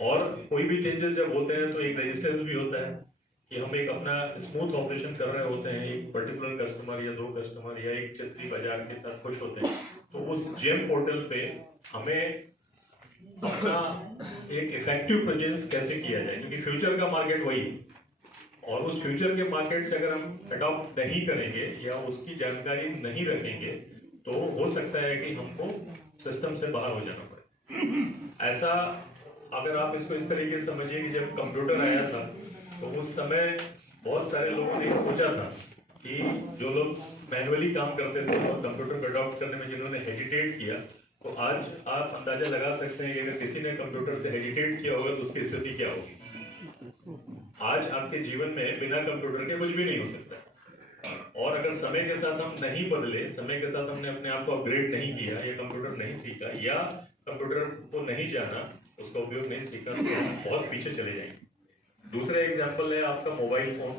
और कोई भी चेंजेस जब होते हैं तो एक रेजिस्टेंस भी होता है कि हम एक अपना स्मूथ ऑपरेशन कर रहे होते हैं, एक पर्टिकुलर कस्टमर या 2 कस्टमर या एक चित्री बाजार के साथ खुश होते हैं, तो उस जेम पोर्टल पे हमें अपना एक इफेक्टिव प्रेजेंस कैसे किया जाए, क्योंकि फ्यूचर का मार्केट वही है। और उस फ्यूचर के मार्केट से अगर हम अडॉप्ट नहीं करेंगे या उसकी जानकारी नहीं रखेंगे तो हो सकता है कि हमको सिस्टम से बाहर हो जाना पड़े। ऐसा अगर आप इसको इस तरीके से समझिए कि जब कंप्यूटर आया था तो उस समय बहुत सारे लोगों ने सोचा था कि जो लोग मैनुअली काम करते थे और कंप्यूटर को अडॉप्ट करने में जिन्होंने हेजिटेट किया, तो आज आप अंदाजा लगा सकते हैं कि अगर किसी ने कंप्यूटर से हेजिटेट किया होगा तो उसकी स्थिति क्या होगी। आज आपके जीवन में बिना कंप्यूटर के कुछ भी नहीं हो सकता। और अगर समय के साथ हम नहीं बदले, समय के साथ हमने अपने आप को अपग्रेड नहीं किया या कंप्यूटर नहीं सीखा या कंप्यूटर को नहीं जाना, उसका उपयोग नहीं सीखा, तो हम बहुत पीछे चले जाएंगे। दूसरा एग्जाम्पल है आपका मोबाइल फोन।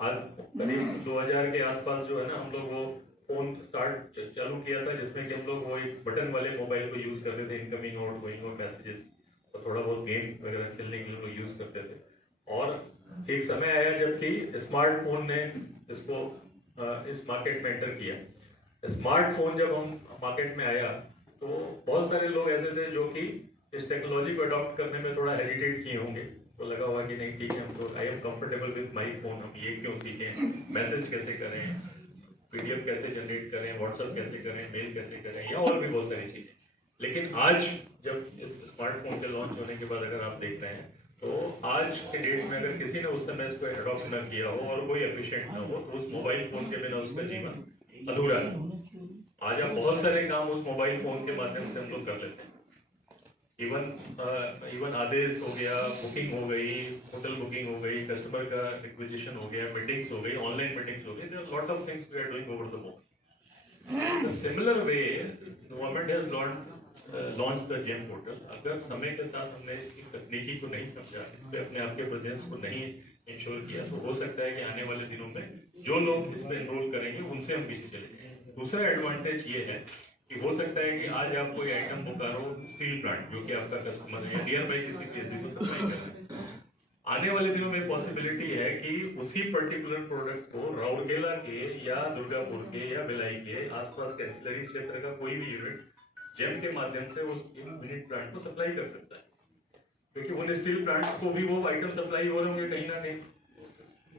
आज करीब 2000 के आसपास जो है ना, हम लोग वो फोन स्टार्ट चालू किया था जिसमें कि हम लोग वो एक बटन वाले मोबाइल को यूज करते थे, इनकमिंग आउटगोइंग और मैसेजेस और थोड़ा बहुत गेम वगैरह खेलने के लिए लोग यूज करते थे। और एक समय आया जबकि स्मार्टफोन ने इसको इस मार्केट में एंटर किया। स्मार्टफोन जब हम मार्केट में आया तो बहुत सारे लोग ऐसे थे जो कि इस टेक्नोलॉजी को अडॉप्ट करने में थोड़ा हेजिटेट किए होंगे, तो लगा हुआ कि नहीं ठीक है, हम तो I am comfortable with my phone, हम ये क्यों सीखें, मैसेज कैसे करें, पीडीएफ कैसे जनरेट करें, व्हाट्सएप कैसे करें, मेल कैसे करें, या और भी बहुत सारी चीजें। लेकिन आज जब इस स्मार्टफोन के लॉन्च होने के बाद अगर आप देख रहे हैं तो आज के डेट में अगर किसी ने उस समय इसको अडॉप्ट न किया हो और कोई एफिशिएंट ना हो तो उस मोबाइल फोन के बिना उसका जीवन अधूरा है। आज आप बहुत सारे काम उस मोबाइल फोन के माध्यम से हम लोग कर लेते हैं। इवन आदेश हो गया, बुकिंग हो गई, होटल बुकिंग हो गई, कस्टमर का रिक्विजिशन हो गया, मीटिंग्स हो गई, ऑनलाइन मीटिंग्स हो गई, there are lot of things we are doing over the mobile. The similar way government has launch the GeM portal. अगर समय के साथ हमने इसकी तकनीकी को नहीं समझा, इस पे अपने आप के प्रेजेंस को नहीं इंश्योर किया, तो हो सकता है कि आने वाले दिनों में जो लोग इसमें एनरोल करेंगे उनसे हम पीछे चले जाएंगे। दूसरा एडवांटेज ये है कि हो सकता है कि आज आप कोई आइटम बोकारो स्टील प्लांट जो कि आपका कस्टमर है, नियर बाई किसी पीएससी को सप्लाई कर रहे हैं, आने वाले दिनों में पॉसिबिलिटी है कि उसी पर्टिकुलर प्रोडक्ट को राउरकेला के या दुर्गापुर के या भिलाई के आसपास के एंसिलरी क्षेत्र का कोई भी यूनिट जेम के माध्यम से उस यूनिट प्लांट को सप्लाई कर सकता है, क्योंकि उन स्टील प्लांट्स को भी वो आइटम सप्लाई हो रहे होंगे कहीं ना कहीं,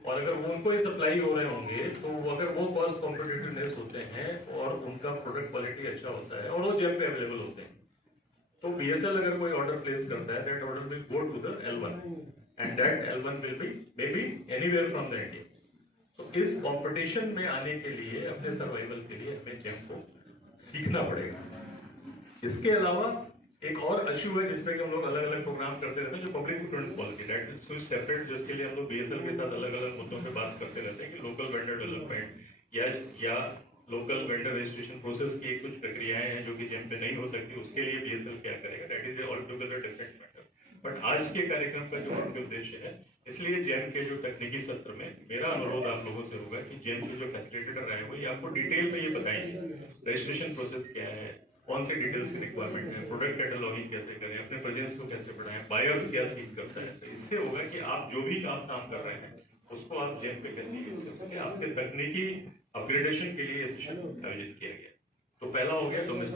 और अगर वो उनको ही सप्लाई हो रहे होंगे तो अगर वो कॉस्ट कॉम्पिटिटिवनेस होते हैं और उनका प्रोडक्ट क्वालिटी अच्छा होता है और वो जेम पे अवेलेबल होते हैं, तो बीएसएल अगर कोई ऑर्डर प्लेस करता है, that order will go to the L1 and that L1 will be may be anywhere from the India. तो इस कंपटीशन में आने के लिए, अपने सर्वाइवल के लिए हमें जेम को सीखना पड़ेगा। इसके अलावा एक और इश्यू है जिसपे कि हम लोग अलग अलग प्रोग्राम करते रहते हैं, जो public procurement policy, that is switch separate, जिसके लिए हम लोग बीएसएल के साथ अलग अलग मुद्दों पे बात करते रहते हैं कि लोकल वेंडर डेवलपमेंट या लोकल वेंडर रजिस्ट्रेशन प्रोसेस की कुछ प्रक्रियाएं हैं जो कि जेम पे नहीं हो सकती, उसके लिए बीएसएल क्या करेगा, that is all together different matter. But आज के कार्यक्रम का जो मुख्य उद्देश्य है, इसलिए जेम के जो तकनीकी सत्र में मेरा अनुरोध आप लोगों से होगा कि जेम के जो फैसिलिटेटर रहे वो ये आपको डिटेल में ये बताएंगे रजिस्ट्रेशन प्रोसेस क्या है, कौन सी डिटेल्स की रिक्वायरमेंट है, प्रोडक्ट कैटलॉगिंग कैसे करें, अपने प्रेजेंस को कैसे बढ़ाएं, बायर्स क्या सीख करता है। तो इससे होगा कि आप जो भी काम कर रहे हैं उसको आप जेम पे कैसे यूज कर सकें। आपके तकनीकी अपग्रेडेशन के लिए ये सेशन आयोजित किया गया। तो पहला हो गया डोमेस्टिक